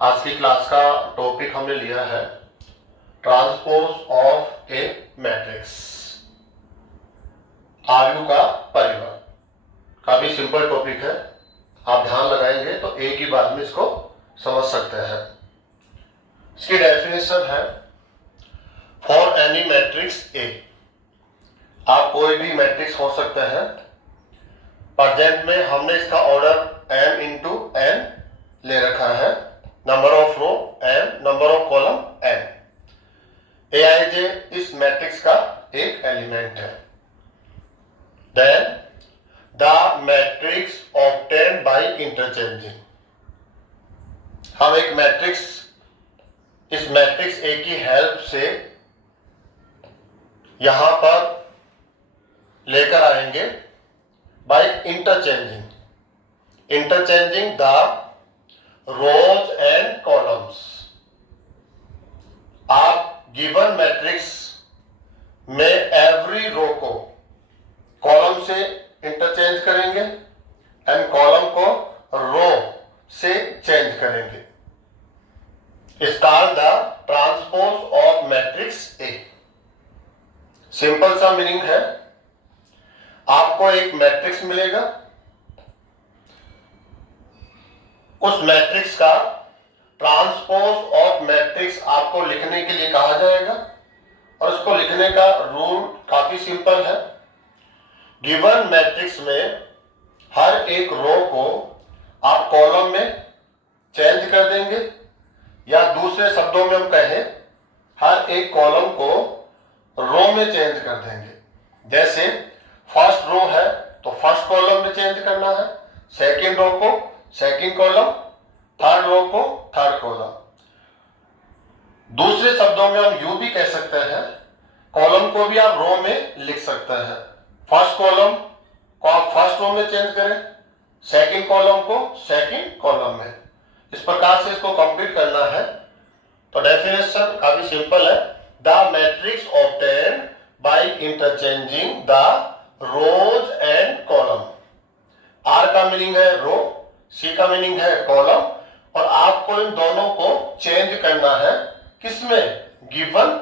आज की क्लास का टॉपिक हमने लिया है ट्रांसपोज ऑफ ए मैट्रिक्स, आयु का परिवर्त। काफी सिंपल टॉपिक है, आप ध्यान लगाएंगे तो एक ही बात में इसको समझ सकते हैं। इसकी डेफिनेशन है फॉर एनी मैट्रिक्स ए। आप कोई भी मैट्रिक्स हो सकते हैं। प्रेजेंट में हमने इसका ऑर्डर m इंटू n ले रखा है, number of row m, number of column n। aij इस मैट्रिक्स का एक एलिमेंट है। Then the matrix obtained by interchanging. हम एक मैट्रिक्स, इस मैट्रिक्स ए की हेल्प से यहां पर लेकर आएंगे by interchanging the rows and columns. आप गिवन मैट्रिक्स में एवरी रो को कॉलम से इंटरचेंज करेंगे एंड कॉलम को रो से चेंज करेंगे। इस called the transpose of matrix A. Simple सा मीनिंग है, आपको एक मैट्रिक्स मिलेगा, उस मैट्रिक्स का ट्रांसपोज ऑफ मैट्रिक्स आपको लिखने के लिए कहा जाएगा और उसको लिखने का रूल काफी सिंपल है। गिवन मैट्रिक्स में हर एक रो को आप कॉलम में चेंज कर देंगे, या दूसरे शब्दों में हम कहें हर एक कॉलम को रो में चेंज कर देंगे। जैसे फर्स्ट रो है तो फर्स्ट कॉलम में चेंज करना है, सेकंड रो को सेकंड कॉलम, थर्ड रो को थर्ड कॉलम। दूसरे शब्दों में हम यूं भी कह सकते हैं, कॉलम को भी आप रो में लिख सकते हैं। फर्स्ट कॉलम को आप फर्स्ट रो में चेंज करें, सेकंड कॉलम को सेकंड कॉलम में। इस प्रकार से इसको कंप्लीट करना है। तो डेफिनेशन काफी सिंपल है, the matrix obtained by interchanging the rows and column. R का मीनिंग है रो, सी का मीनिंग है कॉलम, और आपको इन दोनों को चेंज करना है किसमें? गिवन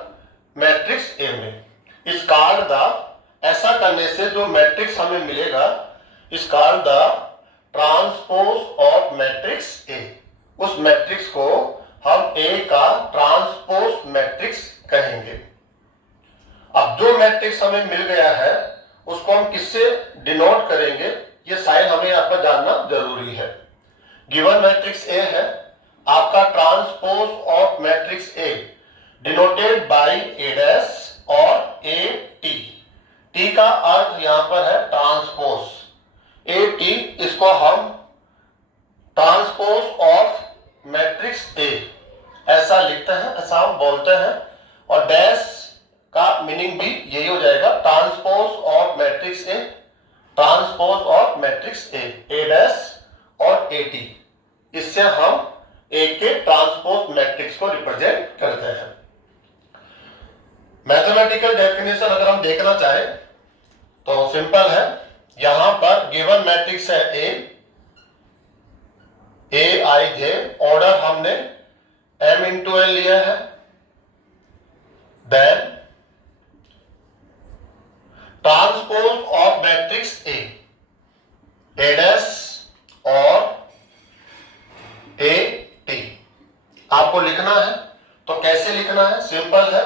मैट्रिक्स ए में। इस कॉल्ड द, ऐसा करने से जो मैट्रिक्स हमें मिलेगा, इस called the transpose of matrix ए। उस मैट्रिक्स को हम ए का ट्रांसपोज मैट्रिक्स कहेंगे। अब जो मैट्रिक्स हमें मिल गया है उसको हम किससे डिनोट करेंगे, ये साइन हमें यहाँ पर जानना जरूरी है। गिवन मैट्रिक्स ए है, आपका transpose of matrix A denoted by A dash और ए टी। टी का अर्थ यहां पर है ट्रांसपोज। ए टी, इसको हम ट्रांसपोज ऑफ मैट्रिक्स ए ऐसा लिखते हैं, ऐसा हम बोलते हैं। और डैश का मीनिंग भी यही हो जाएगा, transpose of matrix A, transpose of matrix A dash और ए टी। इससे हम ए के ट्रांसपोज मैट्रिक्स को रिप्रेजेंट करते हैं। मैथमेटिकल डेफिनेशन अगर हम देखना चाहें तो सिंपल है। यहां पर गिवन मैट्रिक्स है ए आई जे, ऑर्डर हमने m इंटू एन लिया है। Then transpose of matrix A dash और ए टी आपको लिखना है। तो कैसे लिखना है? सिंपल है,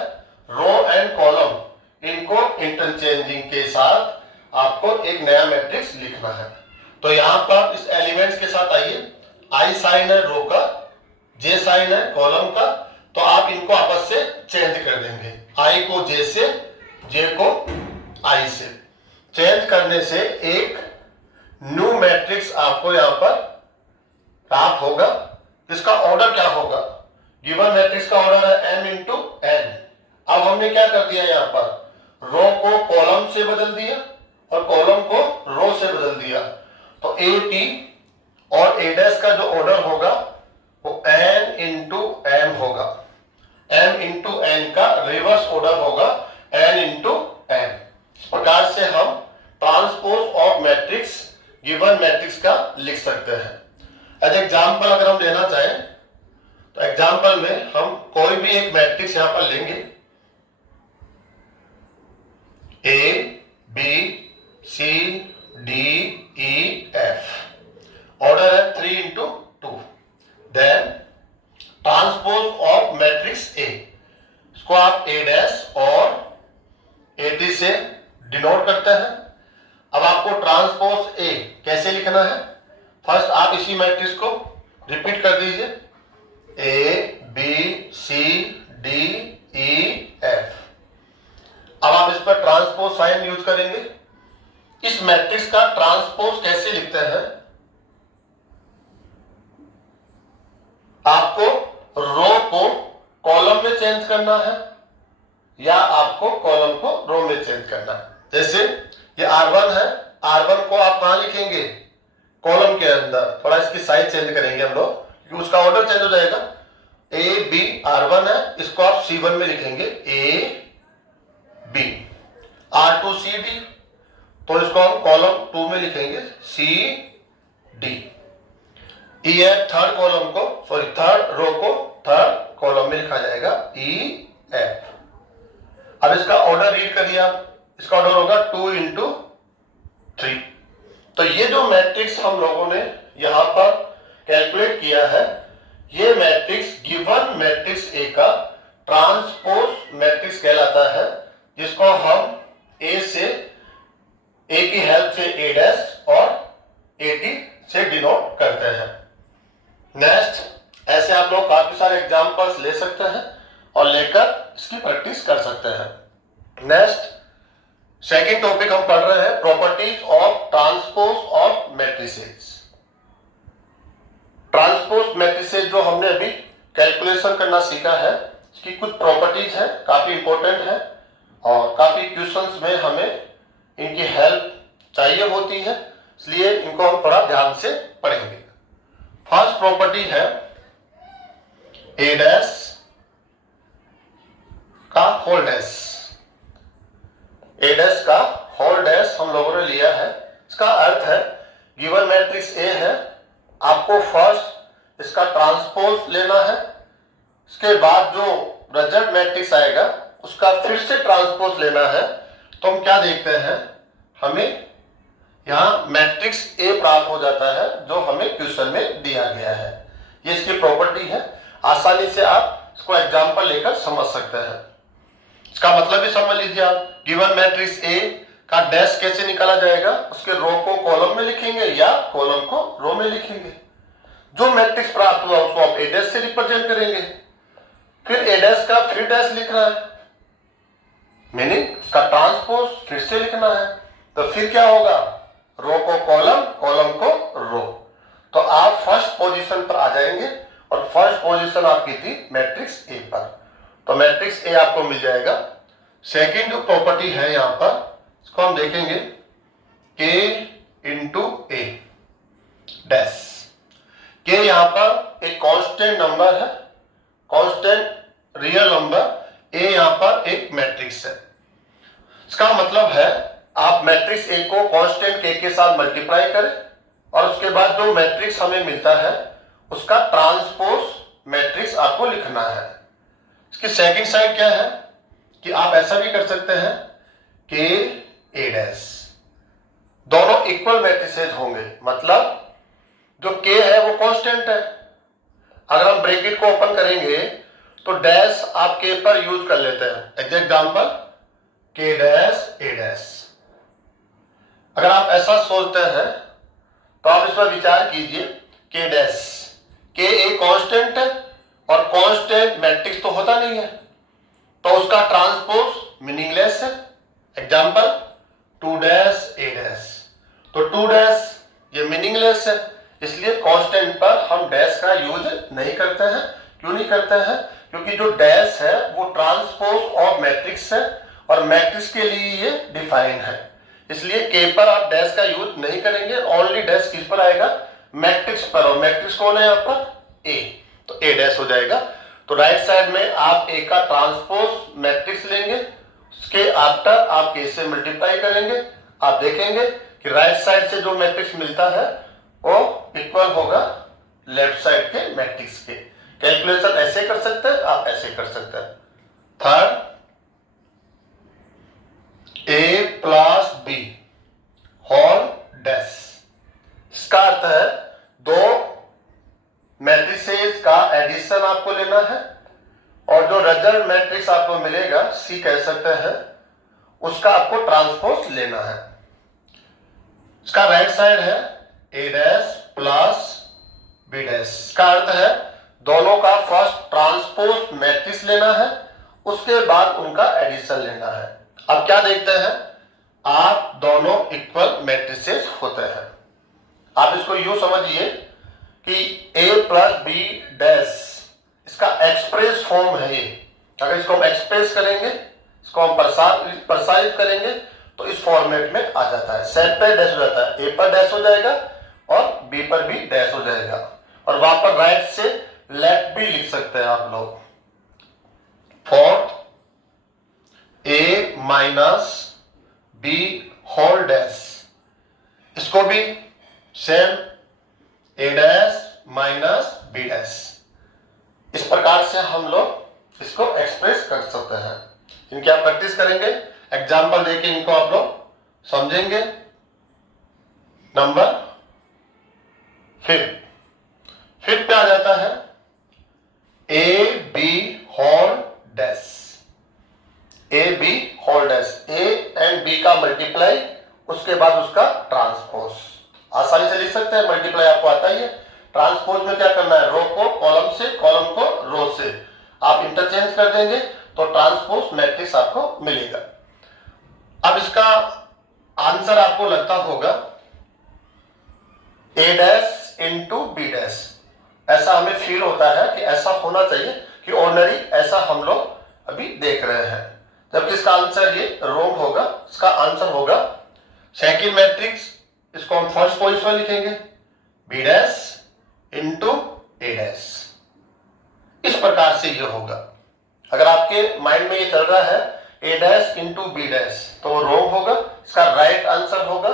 रो एंड कॉलम इनको इंटरचेंजिंग के साथ आपको एक नया मैट्रिक्स लिखना है। तो यहां पर इस एलिमेंट्स के साथ आइए, आई साइन है रो का, जे साइन है कॉलम का, तो आप इनको आपस से चेंज कर देंगे। आई को जे से, जे को आई से। चेंज करने से एक न्यू मैट्रिक्स आपको यहां पर प्राप्त होगा। इसका ऑर्डर क्या होगा? गिवन मैट्रिक्स का ऑर्डर है m इंटू एन। अब हमने क्या कर दिया, यहां पर रो को कॉलम से बदल दिया और कॉलम को रो से बदल दिया। तो ए टी और ए डैश का जो ऑर्डर होगा वो n इंटू एम होगा। m इंटू एन का रिवर्स ऑर्डर होगा n इंटू एम। इस प्रकार से हम transpose of matrix given matrix का लिख सकते हैं। एज एग्जाम्पल अगर हम लेना चाहें तो एग्जाम्पल में हम कोई भी एक मैट्रिक्स यहां पर लेंगे, A B C D E F, order है 3x2, then transpose of matrix A, इसको आप ए डैश और ए टी से डिनोट करते हैं। अब आपको ट्रांसपोज ए कैसे लिखना है, फर्स्ट आप इसी मैट्रिक्स को रिपीट कर दीजिए, A B C D E F. अब आप इस पर ट्रांसपोज साइन यूज करेंगे। इस मैट्रिक्स का ट्रांसपोज कैसे लिखते हैं, आपको रो को कॉलम में चेंज करना है या आपको कॉलम को रो में चेंज करना है। जैसे ये R1 है, R1 को आप कहां लिखेंगे, कॉलम के अंदर। थोड़ा इसकी साइज चेंज करेंगे हम लोग क्योंकि उसका ऑर्डर चेंज हो जाएगा। ए बी R1 है, इसको आप C1 में लिखेंगे, A B. R2 C D, तो इसको हम कॉलम 2 में लिखेंगे, सी डी। ई है थर्ड कॉलम को, सॉरी थर्ड रो को थर्ड कॉलम में लिखा जाएगा, ई एफ। अब इसका ऑर्डर रीड करिए आप, इसका ऑर्डर होगा 2x3। तो ये जो मैट्रिक्स हम लोगों ने यहां पर कैलकुलेट किया है, ये मैट्रिक्स गिवन मैट्रिक्स ए का ट्रांसपोज मैट्रिक्स कहलाता है, जिसको हम ए से, ए की हेल्प से ए डैश और ए टी से डिनोट करते हैं। नेक्स्ट, ऐसे आप लोग काफी सारे एग्जांपल्स ले सकते हैं और लेकर इसकी प्रैक्टिस कर सकते हैं। नेक्स्ट, सेकंड टॉपिक हम पढ़ रहे हैं, properties of transpose of matrices. Transpose matrices जो हमने अभी कैलकुलेशन करना सीखा है, इसकी कुछ प्रॉपर्टीज है, काफी इंपॉर्टेंट है और काफी क्वेश्चंस में हमें इनकी हेल्प चाहिए होती है, इसलिए इनको हम थोड़ा ध्यान से पढ़ेंगे। फर्स्ट प्रॉपर्टी है ए डैश का होल डैश। ए डैश का होल डैश हम लोगों ने लिया है। इसका अर्थ है गिवन मैट्रिक्स ए है, आपको फर्स्ट इसका ट्रांसपोज लेना है, इसके बाद जो रिजल्ट मैट्रिक्स आएगा उसका फिर से ट्रांसपोज लेना है। तो हम क्या देखते हैं, हमें यहां मैट्रिक्स ए प्राप्त हो जाता है जो हमें क्वेश्चन में दिया गया है। ये इसकी प्रॉपर्टी है, आसानी से आप इसको एग्जांपल लेकर समझ सकते हैं। इसका मतलब भी समझ लीजिए आप, गिवन मैट्रिक्स ए का डैश कैसे निकाला जाएगा, उसके रो को कॉलम में लिखेंगे या कॉलम को रो में लिखेंगे। जो मैट्रिक्स प्राप्त हुआ उसको आप ए डैश से रिप्रेजेंट करेंगे, फिर ए डैश का फिर डैश लिखना है, मीनिंग उसका ट्रांसपोज फिर से लिखना है। तो फिर क्या होगा, रो को कॉलम, कॉलम को रो। तो आप फर्स्ट पोजीशन पर आ जाएंगे और फर्स्ट पोजीशन आपकी थी मैट्रिक्स ए पर, तो मैट्रिक्स ए आपको मिल जाएगा। सेकेंड जो प्रॉपर्टी है यहां पर, इसको हम देखेंगे, के इंटू ए डैश। के यहां पर एक कांस्टेंट नंबर है, कांस्टेंट रियल नंबर। ए यहां पर एक मैट्रिक्स है। इसका मतलब है आप मैट्रिक्स ए को कांस्टेंट के साथ मल्टीप्लाई करें और उसके बाद जो मैट्रिक्स हमें मिलता है उसका ट्रांसपोज मैट्रिक्स आपको लिखना है। इसकी सेकंड साइड क्या है कि आप ऐसा भी कर सकते हैं कि ए डैश, दोनों इक्वल मैट्रिसेस होंगे, मतलब जो के है वो कांस्टेंट है। अगर हम ब्रैकेट को ओपन करेंगे तो डैश आप के पर यूज कर लेते हैं। एग्जाम्पल, के डैश ए डैश। अगर आप ऐसा सोचते हैं तो आप इस पर विचार कीजिए, के डैश, के एक कांस्टेंट है और कांस्टेंट मैट्रिक्स तो होता नहीं है, तो उसका ट्रांसपोज मीनिंगलेस है। एग्जांपल, 2 डैश ए डैश, तो 2 डैश ये मीनिंगलेस है, इसलिए कांस्टेंट पर हम डैश का यूज नहीं करते हैं। क्यों नहीं करते हैं, क्योंकि जो डैश है वो ट्रांसपोज ऑफ मैट्रिक्स है और मैट्रिक्स के लिए ये डिफाइन है, इसलिए के पर आप डैश का यूज नहीं करेंगे। ओनली डैश किस पर आएगा, मैट्रिक्स पर, और मैट्रिक्स कौन है यहाँ पर, ए, तो ए डैश हो जाएगा। तो राइट साइड में आप ए का ट्रांसपोज मैट्रिक्स लेंगे, उसके आफ्टर आप के से मल्टीप्लाई करेंगे, आप देखेंगे कि राइट साइड से जो मैट्रिक्स मिलता है वो इक्वल होगा लेफ्ट साइड के मैट्रिक्स के। कैलकुलेशन ऐसे कर सकते हैं, आप ऐसे कर सकते हैं। थर्ड, ए प्लस बी होल डैश। इसका अर्थ है दो मैट्रिसेस का एडिशन आपको लेना है और जो रिजल्ट मैट्रिक्स आपको मिलेगा, सी कह सकते हैं, उसका आपको ट्रांसपोज लेना है। इसका राइट साइड है A dash plus B dash. इसका अर्थ है दोनों का फर्स्ट ट्रांसपोज मैट्रिक्स लेना है, उसके बाद उनका एडिशन लेना है। अब क्या देखते हैं, आप दोनों इक्वल मैट्रिसेस होते हैं। आप इसको यूं समझिए कि ए प्लस बी डैश इसका एक्सप्रेस फॉर्म है ये। अगर इसको हम एक्सप्रेस करेंगे, इसको हम प्रसारित करेंगे तो इस फॉर्मेट में आ जाता है। सेट पे डैश हो जाता है, ए पर डैश हो जाएगा और बी पर भी डैश हो जाएगा, और वहां पर राइट से लेफ्ट भी लिख सकते हैं आप लोग। फोर्थ, ए माइनस बी होल डैश, इसको भी सेम ए डैश माइनस बी डैश, इस प्रकार से हम लोग इसको एक्सप्रेस कर सकते हैं। इनकी आप प्रैक्टिस करेंगे, एग्जाम्पल देके इनको आप लोग समझेंगे। नंबर फिफ्थ पे आ जाता है A B whole dash. A B whole dash, A and B का मल्टीप्लाई, उसके बाद उसका ट्रांसपोज। आसानी से लिख सकते हैं, मल्टीप्लाई आपको आता ही है। ट्रांसपोज में क्या करना है, रो को कॉलम से, कॉलम को रो से आप इंटरचेंज कर देंगे तो ट्रांसपोज मैट्रिक्स आपको मिलेगा। अब इसका आंसर आपको लगता होगा ए डैश इंटू बी डैश। ऐसा हमें फील होता है कि ऐसा होना चाहिए कि ऑर्डिनरी ऐसा हम लोग अभी देख रहे हैं, जबकि इसका आंसर ये रॉन्ग होगा। इसका आंसर होगा सेकंड मैट्रिक्स, इसको हम फर्स्ट पोजीशन में लिखेंगे, बी डैश इंटू ए डैश। इस प्रकार से ये होगा। अगर आपके माइंड में ये चल रहा है A dash into B dash, तो वो रॉन्ग होगा। इसका राइट आंसर होगा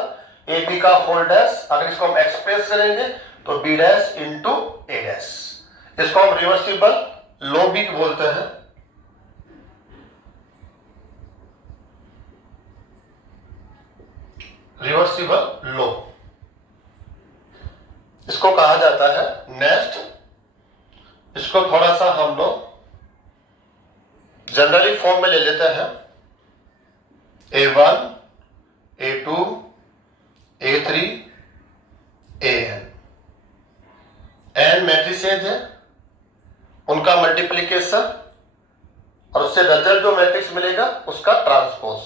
ए बी का होल डैश। अगर इसको हम एक्सप्रेस करेंगे तो बी डैश इंटू ए डैश। इसको हम रिवर्सिबल लो भी बोलते हैं। रिवर्सिबल लो इसको कहा जाता है। नेक्स्ट, इसको थोड़ा सा हम लोग जनरली फॉर्म में ले लेते हैं। A1, A2, A3, AN। N matrices है, उनका मल्टीप्लीकेशन और उससे रिजल्ट जो मैट्रिक्स मिलेगा उसका ट्रांसपोज।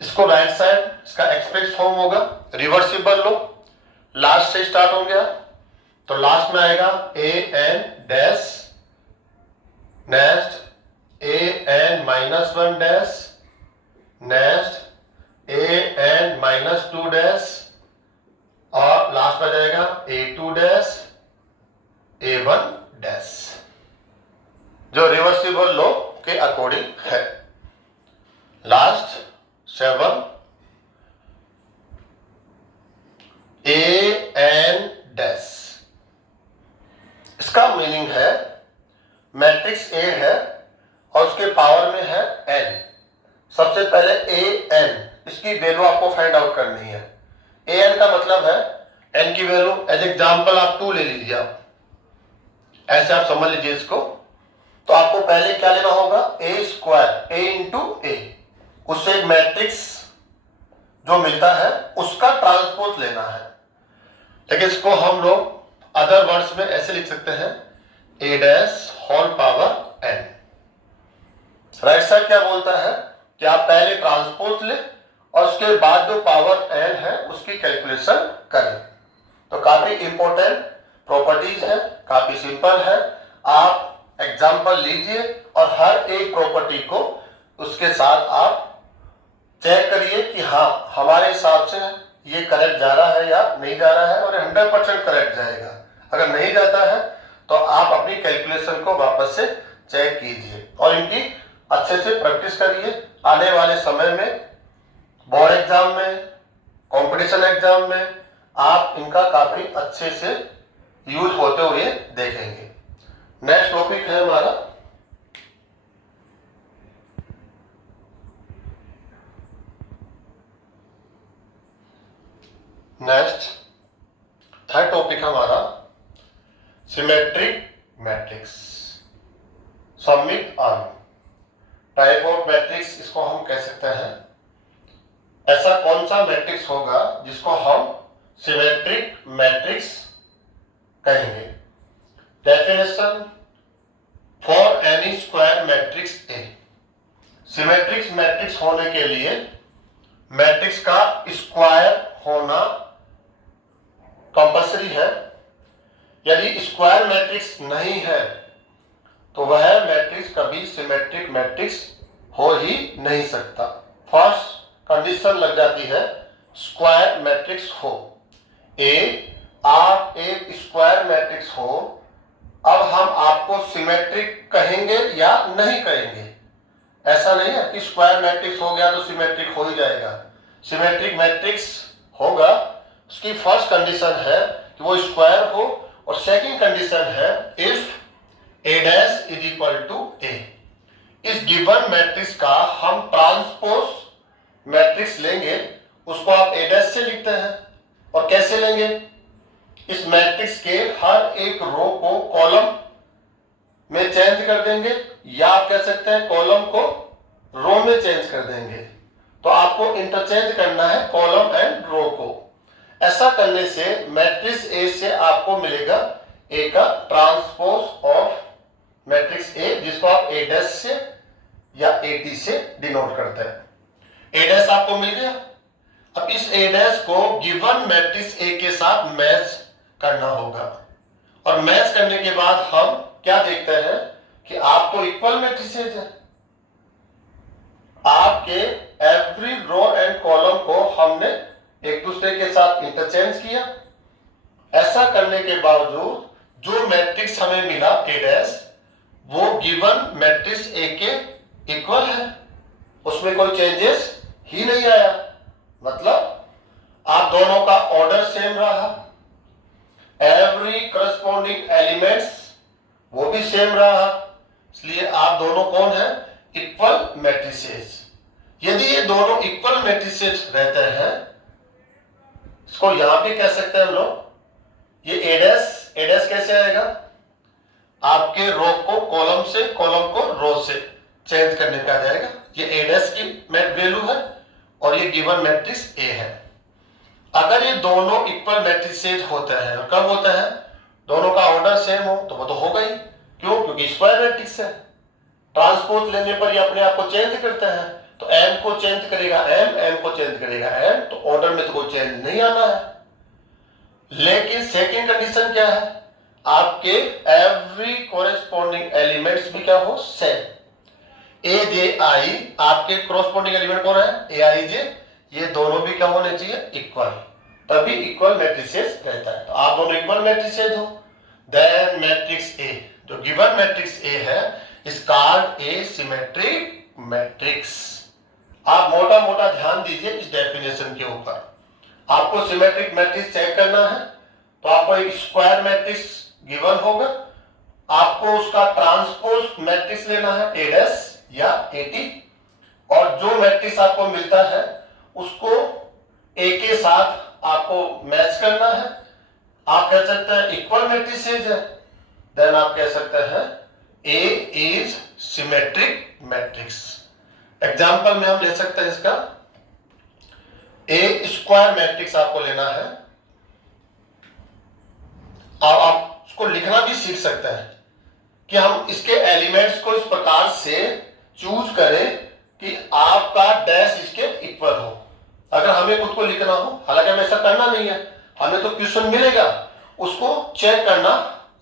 इसको राइट साइड इसका एक्सप्रेस फॉर्म होगा रिवर्सिबल लो। लास्ट से स्टार्ट हो गया तो लास्ट में आएगा A n dash, next A n minus one dash, next A n minus two dash, और लास्ट में जाएगा A2 डैश, A1 डैश, जो रिवर्सिबल लो के अकॉर्डिंग है। Last 7 AN dash. इसका मीनिंग है मैट्रिक्स A है और उसके पावर में है n। सबसे पहले AN, इसकी वैल्यू आपको फाइंड आउट करनी है। AN का मतलब है n की वैल्यू, एज एग्जांपल आप 2 ले लीजिए। आप ऐसे आप समझ लीजिए इसको। तो आपको पहले क्या लेना होगा, a स्क्वायर, a इंटू ए, उससे एक मैट्रिक्स जो मिलता है उसका ट्रांसपोज लेना है। लेकिन इसको हम लोग अदर वर्ड्स में ऐसे लिख सकते हैं, a dash whole power n। Right side क्या बोलता है कि आप पहले ट्रांसपोज ले और उसके बाद जो पावर n है उसकी कैलकुलेशन करें। तो काफी इंपॉर्टेंट प्रॉपर्टीज है, काफी सिंपल है। आप एग्जांपल लीजिए और हर एक प्रॉपर्टी को उसके साथ आप चेक करिए कि हाँ हमारे हिसाब से ये करेक्ट जा रहा है या नहीं जा रहा है, और 100% करेक्ट जाएगा। अगर नहीं जाता है तो आप अपनी कैलकुलेशन को वापस से चेक कीजिए और इनकी अच्छे से प्रैक्टिस करिए। आने वाले समय में बोर्ड एग्जाम में, कंपटीशन एग्जाम में आप इनका काफी अच्छे से यूज होते हुए देखेंगे। नेक्स्ट टॉपिक है हमारा थर्ड टॉपिक हमारा सिमेट्रिक मैट्रिक्स, सममित आनु। टाइप ऑफ मैट्रिक्स इसको हम कह सकते हैं, ऐसा कौन सा मैट्रिक्स होगा जिसको हम सिमेट्रिक मैट्रिक्स कहेंगे। Definition for any square matrix A. Symmetric matrix होने के लिए मैट्रिक्स का स्क्वायर होना कंपल्सरी है। यदि स्क्वायर मैट्रिक्स नहीं है तो वह मैट्रिक्स कभी सिमेट्रिक मैट्रिक्स हो ही नहीं सकता। फर्स्ट कंडीशन लग जाती है स्क्वायर मैट्रिक्स हो। आप एक स्क्वायर मैट्रिक्स हो, अब हम आपको सिमेट्रिक कहेंगे या नहीं कहेंगे। ऐसा नहीं है कि स्क्वायर मैट्रिक्स हो गया तो सिमेट्रिक हो ही जाएगा। सिमेट्रिक मैट्रिक्स होगा, उसकी फर्स्ट कंडीशन है कि वो स्क्वायर हो, और सेकंड कंडीशन है if A dash is equal to A। इस गिवन मैट्रिक्स का हम ट्रांसपोज मैट्रिक्स लेंगे, उसको आप A डैश से लिखते हैं। और कैसे लेंगे? इस मैट्रिक्स के हर एक रो को कॉलम में चेंज कर देंगे, या आप कह सकते हैं कॉलम को रो में चेंज कर देंगे। तो आपको इंटरचेंज करना है कॉलम एंड रो को। ऐसा करने से मैट्रिक्स ए से आपको मिलेगा ए का ट्रांसपोज ऑफ मैट्रिक्स ए, जिसको आप ए डैश से या ए टी से डिनोट करते हैं। ए डैश आपको मिल गया। अब इस ए डैश को गिवन मैट्रिक्स ए के साथ मैच करना होगा, और मैच करने के बाद हम क्या देखते हैं कि आपको इक्वल मैट्रिसेज है। आपके एवरी रो एंड कॉलम को हमने एक दूसरे के साथ इंटरचेंज किया। ऐसा करने के बावजूद जो मैट्रिक्स हमें मिला ए डैश, वो गिवन मैट्रिक्स ए के इक्वल है, उसमें कोई चेंजेस ही नहीं आया। मतलब आप दोनों का ऑर्डर सेम रहा, एवरी करस्पॉन्डिंग एलिमेंट्स वो भी सेम रहा, इसलिए आप दोनों कौन है? Equal matrices. यदि ये दोनों इक्वल मैट्रिसेस रहते हैं, इसको यहां भी कह सकते हैं हम लोग, ये ए डैश कैसे आएगा? आपके रो को कॉलम से, कॉलम को रो से चेंज करने पे आ जाएगा। ये ए डैश की वैल्यू है और ये गिवन मैट्रिक्स ए है। अगर ये दोनों इक्वल मैट्रिसेज होते हैं, और कब होता है? दोनों का ऑर्डर सेम हो, तो वो तो होगा ही। क्यों? क्योंकि स्क्वायर मैट्रिक्स है। ट्रांसपोज लेने पर ये अपने आप को चेंज करता है, तो एम को चेंज करेगा एम को चेंज करेगा एम, तो ऑर्डर में तो कोई चेंज नहीं आना है। लेकिन सेकेंड कंडीशन क्या है? आपके एवरी कोरेस्पॉन्डिंग एलिमेंट्स भी क्या हो? सेम। ए जे आई आपके कोरेस्पॉन्डिंग एलिमेंट कौन है? ए आई जे, ये दोनों भी क्या होने चाहिए? इक्वल, तभी इक्वल मैट्रिसेस रहता है। तो आप दोनों इक्वल मैट्रिसेस हो, देन मैट्रिक्स ए, जो गिवन मैट्रिक्स ए है, is called A symmetric matrix. आप मोटा मोटा ध्यान दीजिए इस डेफिनेशन के ऊपर। आपको सिमेट्रिक मैट्रिक्स चेक करना है, तो आपको एक स्क्वायर मैट्रिक्स गिवन होगा, आपको उसका ट्रांसपोज मैट्रिक्स लेना है ए डैश या ए टी, और जो मैट्रिक्स आपको मिलता है उसको ए के साथ आपको मैच करना है। आप कह सकते हैं इक्वल मैट्रिसेज है, देन आप कह सकते हैं ए इज सिमेट्रिक मैट्रिक्स। एग्जाम्पल में हम ले सकते हैं इसका, ए स्क्वायर मैट्रिक्स आपको लेना है, और आप उसको लिखना भी सीख सकते हैं कि हम इसके एलिमेंट्स को इस प्रकार से चूज करें कि आपका डैश इसके इक्वल हो। अगर हमें खुद को लिखना हो, हालांकि हमें ऐसा करना नहीं है, हमें तो क्वेश्चन मिलेगा, उसको चेक करना,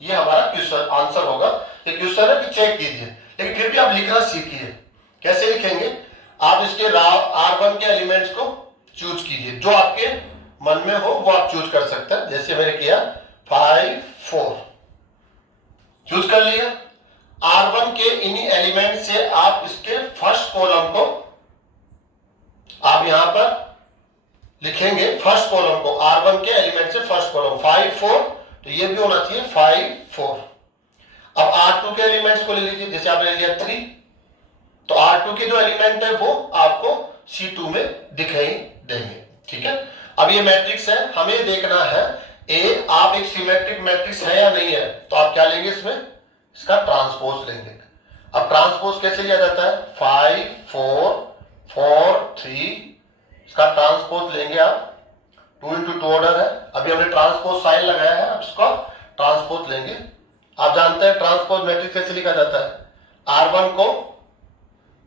ये हमारा क्वेश्चन आंसर होगा। ये क्वेश्चन है कि चेक कीजिए, लेकिन फिर भी आप लिखना सीखिए। कैसे लिखेंगे? आप इसके R1 के एलिमेंट्स को चूज कीजिए, जो आपके मन में हो वो आप चूज कर सकते हैं। जैसे मैंने किया 5 4 चूज कर लिया। R1 के इन्हीं एलिमेंट से आप इसके फर्स्ट कॉलम को आप यहां पर लिखेंगे, फर्स्ट कॉलम को R1 के एलिमेंट से फर्स्ट कॉलम 5 4, तो ये भी होना चाहिए 5 4। अब R2 के एलिमेंट्स को ले लीजिए, जैसे आपने ले लिया 3, तो R2 के जो एलिमेंट है वो आपको C2 में दिखाई देंगे। ठीक है, अब ये मैट्रिक्स है, हमें देखना है ए आप एक सिमेट्रिक मैट्रिक्स है या नहीं है, तो आप क्या लेंगे इसमें, इसका ट्रांसपोज लेंगे। अब ट्रांसपोज कैसे लिया जाता है, 5 4 4 3, इसका ट्रांसपोज लेंगे आप, 2 into 2 ऑर्डर है। अभी हमने ट्रांसपोज साइन लगाया है, अब इसका ट्रांसपोज लेंगे। आप जानते हैं ट्रांसपोज मैट्रिक्स कैसे लिखा जाता है, R1 को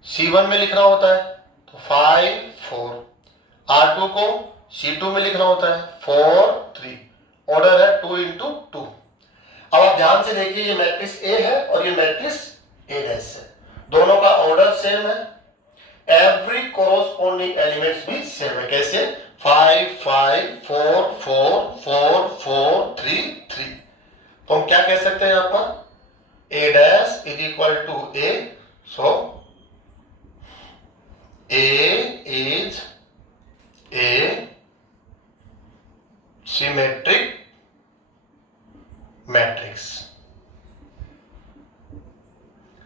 C1 में लिखना होता है तो 5 4, R2 को C2 में लिखना होता है 4 3, ऑर्डर है 2 into 2। अब आप ध्यान से देखिए, ये मैट्रिक्स A है और ये मैट्रिक्स A डैश है, दोनों का ऑर्डर सेम है, एवरी कोरोस्पोंडिंग एलिमेंट्स भी सेम है। कैसे, 5 5 4 4 4 4 3 3, तो हम क्या कह सकते हैं यहां पर, A dash is equal to A, so A is a symmetric matrix।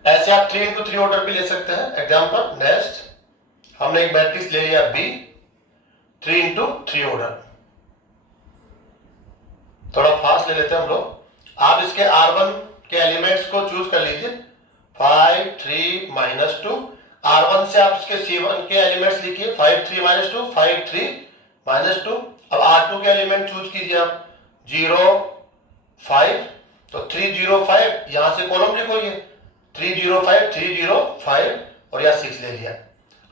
ऐसे आप 3 into 3 ऑर्डर भी ले सकते हैं। एग्जांपल नेक्स्ट, हमने एक मैट्रिक्स ले लिया B, 3 into 3 ऑर्डर, थोड़ा फास्ट ले लेते हैं हम लोग। आप इसके R1 के एलिमेंट्स को चूज कर लीजिए, 5 3 -2, R1 से आप इसके C1 के एलिमेंट्स लिखिए, 5 3 -2 5 3 -2। अब R2 के एलिमेंट चूज कीजिए आप, 0 5, तो 3 0 5, यहां से कॉलम लिखो ये 3 0 5 3 0 5, और यह 6 ले लिया।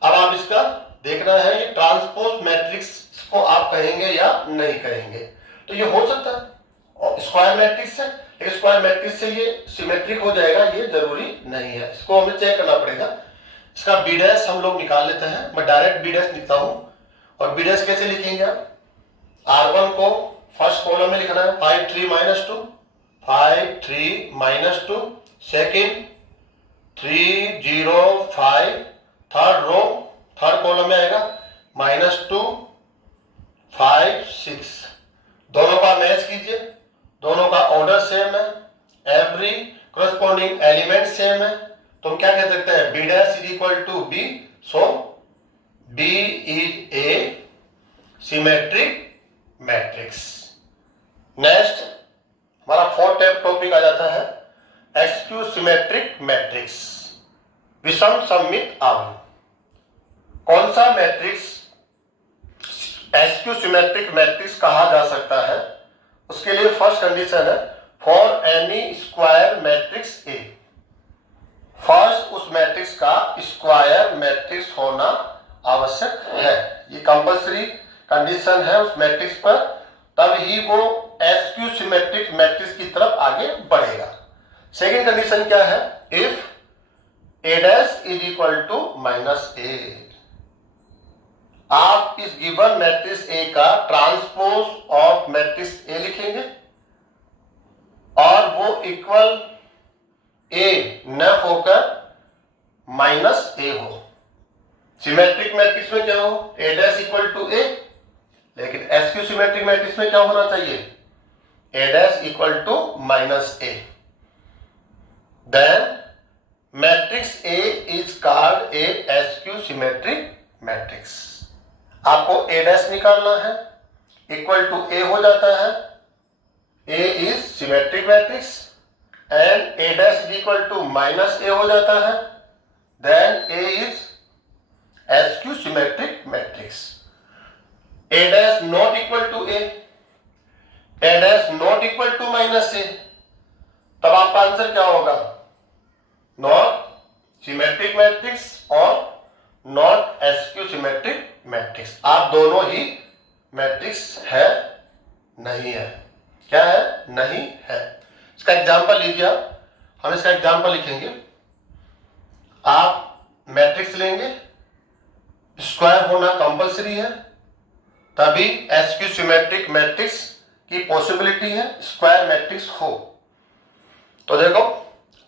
अब आप इसका देखना है ये ट्रांसपोज मैट्रिक्स को आप कहेंगे या नहीं कहेंगे, तो ये हो सकता है और स्क्वायर मैट्रिक्स है, लेकिन स्क्वायर मैट्रिक्स से ये सिमेट्रिक हो जाएगा ये जरूरी नहीं है, इसको हमें चेक करना पड़ेगा। इसका बी डैश हम लोग निकाल लेते हैं, मैं डायरेक्ट बी डैश लिखता हूं, और बी डैश कैसे लिखेंगे आप, R1 को फर्स्ट कॉलम में लिखना है 5 3 -2 5 3 -2, second 3 0 5, third row third column में आएगा -2 5 6, दोनों का मैच कीजिए, दोनों का ऑर्डर सेम है, एवरी corresponding एलिमेंट सेम है, तो हम क्या कह सकते हैं, B dash is equal to B, so B is a symmetric matrix. Next हमारा फोर्थ टॉपिक आ जाता है SQ सिमेट्रिक मैट्रिक्स, विषम सममित आव्यूह। कौन सा मैट्रिक्स SQ सिमेट्रिक मैट्रिक्स कहा जा सकता है, उसके लिए फर्स्ट कंडीशन है, for any square matrix A, first उस मैट्रिक्स का स्क्वायर मैट्रिक्स होना आवश्यक है, ये कंपल्सरी कंडीशन है उस मैट्रिक्स पर, तब ही वो SQ सिमेट्रिक मैट्रिक्स की तरफ आगे बढ़ेगा। सेकेंड कंडीशन क्या है, if A dash is equal to -A, आप इस गिवन मैट्रिक्स A का ट्रांसपोज ऑफ मैट्रिक्स A लिखेंगे और वो इक्वल A न होकर -A हो। सिमेट्रिक मैट्रिक्स में क्या हो, A dash equal to A, लेकिन SQ सिमेट्रिक मैट्रिक्स में क्या होना चाहिए, A dash equal to -A, then matrix A is called a SQ symmetric matrix. आपको A डैश निकालना है, इक्वल टू A हो जाता है, A is symmetric matrix, and A dash is equal to -A हो जाता है, then A is SQ symmetric matrix. A dash not equal to A, A dash not equal to -A, तब आपका answer क्या होगा, नॉट सिमेट्रिक मैट्रिक्स और not SQ symmetric matrix. आप दोनों ही मैट्रिक्स है नहीं है, क्या है, नहीं है। इसका एग्जांपल लीजिए आप, हम इसका एग्जांपल लिखेंगे, आप मैट्रिक्स लेंगे, स्क्वायर होना कंपलसरी है, तभी SQ सिमेट्रिक मैट्रिक्स की पॉसिबिलिटी है स्क्वायर मैट्रिक्स हो। तो देखो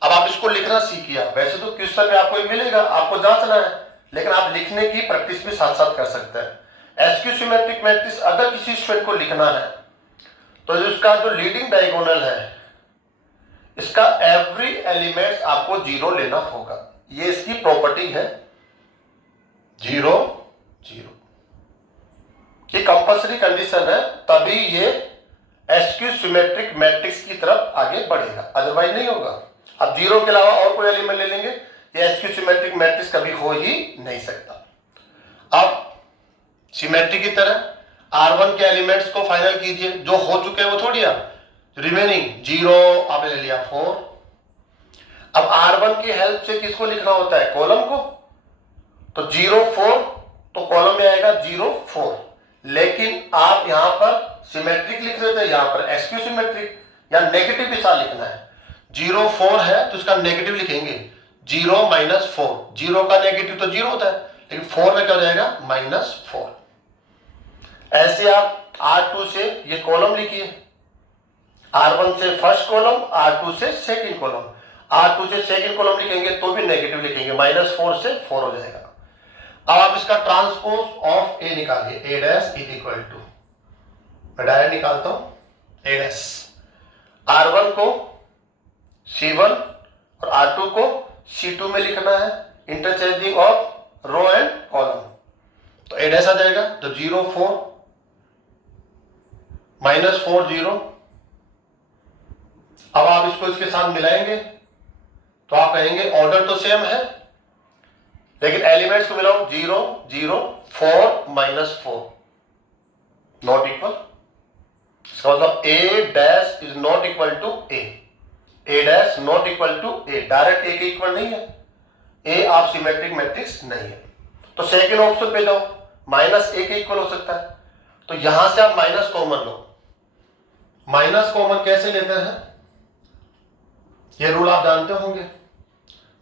अब आप इसको लिखना सीखिए, वैसे तो क्वेश्चन में आपको मिलेगा, आपको जांचना है, लेकिन आप लिखने की प्रैक्टिस भी साथ साथ कर सकते हैं। SQ सिमेट्रिक मैट्रिक्स अगर किसी स्टूडेंट को लिखना है तो उसका जो लीडिंग डायगोनल है इसका एवरी एलिमेंट आपको 0 लेना होगा। ये इसकी प्रॉपर्टी है 0 0। ये कंपल्सरी कंडीशन है, तभी ये एसक्यू सिमेट्रिक मैट्रिक्स की तरफ आगे बढ़ेगा, अदरवाइज नहीं होगा। अब 0 के अलावा और कोई एलिमेंट ले लेंगे, ये एसक्यू सिमेट्रिक मैट्रिक्स कभी हो ही नहीं सकता। अब सिमेट्री की तरह R1 के एलिमेंट्स को फाइनल कीजिए, जो हो चुके हैं वो थोड़ी आप रिमेनिंग 0 आपने ले लिया 4। अब R1 की हेल्प से किसको लिखना होता है, कॉलम को, तो 0 4 तो कॉलम में आएगा 0 4। लेकिन आप यहां पर सिमेट्रिक लिख रहे थे, यहां पर एसक्यू सिमेट्रिक या नेगेटिव के साथ लिखना है। 0 4 है तो इसका नेगेटिव लिखेंगे 0 -4। 0 का नेगेटिव तो 0 होता है, लेकिन 4 में क्या हो जाएगा -4। ऐसे आप R2 से ये कॉलम लिखिए, R1 से फर्स्ट कॉलम, R2 से सेकंड कॉलम। R2 से सेकंड कॉलम लिखेंगे तो भी नेगेटिव लिखेंगे, -4 से 4 हो जाएगा। अब आप इसका ट्रांसपोज ऑफ A निकालिए, A dash is equal to, मैं डायरेक्ट निकालता हूं A डैश, R1 को C1 और R2 को C2 में लिखना है, interchanging of row and column. तो A डैश आ जाएगा, तो 0 4 -4 0। अब आप इसको इसके साथ मिलाएंगे तो आप कहेंगे ऑर्डर तो सेम है, लेकिन एलिमेंट्स को मिलाओ 0 0 4 -4 नॉट इक्वल। इसका मतलब A dash is not equal to A dash not equal to A, direct A के इक्वल नहीं है, A आप सिमेट्रिक मैट्रिक्स नहीं है। तो सेकंड ऑप्शन पे जाओ, -A के इक्वल हो सकता है, तो यहां से आप माइनस कॉमन लो। माइनस कॉमन कैसे लेते हैं, ये रूल आप जानते होंगे।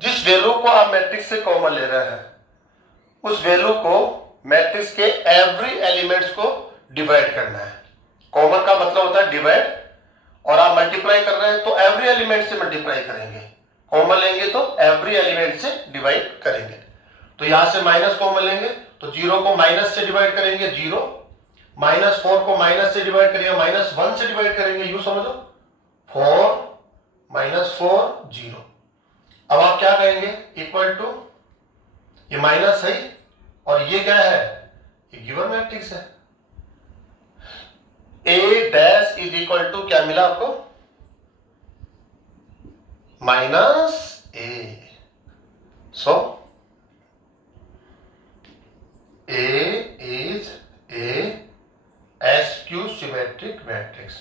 जिस वैल्यू को आप मैट्रिक्स से कॉमन ले रहे हैं उस वैल्यू को मैट्रिक्स के एवरी एलिमेंट्स को डिवाइड करना है। कॉमन का मतलब होता है डिवाइड, और आप मल्टीप्लाई कर रहे हैं तो एवरी एलिमेंट से मल्टीप्लाई करेंगे। कॉमन लेंगे तो एवरी एलिमेंट से डिवाइड करेंगे। तो यहां से माइनस कॉमन लेंगे तो 0 को माइनस से डिवाइड करेंगे 0, -4 को माइनस से डिवाइड करेंगे -1 से डिवाइड करेंगे, यू समझो 4 -4 0। अब आप क्या कहेंगे, इक्वल टू, ये माइनस है और ये क्या है, ये गिवन मैट्रिक्स है। A dash is equal to क्या मिला आपको, -A। सो A इज a SQ symmetric matrix।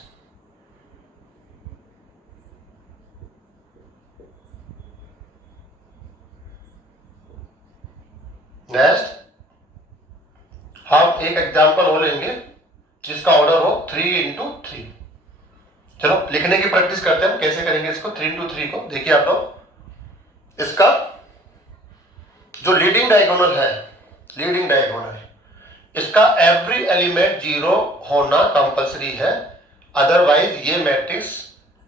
Next हम एक एग्जांपल हो लेंगे जिसका ऑर्डर हो 3 × 3। चलो लिखने की प्रैक्टिस करते हैं, हम कैसे करेंगे इसको 3 × 3 को। देखिए आप लोग, इसका जो लीडिंग डायगोनल है, लीडिंग डायगोनल, इसका एवरी एलिमेंट 0 होना कंपल्सरी है, अदरवाइज ये मैट्रिक्स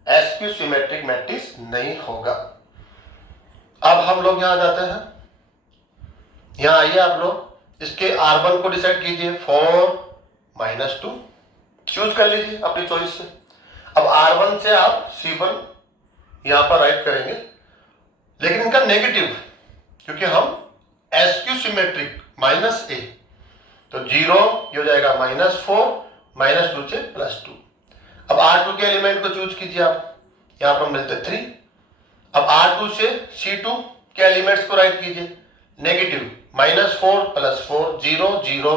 एसक्यू सिमेट्रिक मैट्रिक्स नहीं होगा। अब हम लोग यहां जाते हैं, यहां आइए आप लोग, इसके R1 को डिसाइड कीजिए 4 -2, चूज कर लीजिए अपनी चॉइस से। अब R1 से आप C1 यहां पर राइट करेंगे, लेकिन इनका नेगेटिव, क्योंकि हम एसक्यू सिमेट्रिक -A, तो 0 ये हो जाएगा -4 -2 से +2। अब R2 के एलिमेंट को चूज कीजिए आप, यहां पर मिलते 3। अब R2 से C2 के एलिमेंट्स को राइट कीजिए, नेगेटिव -4 +4 0 0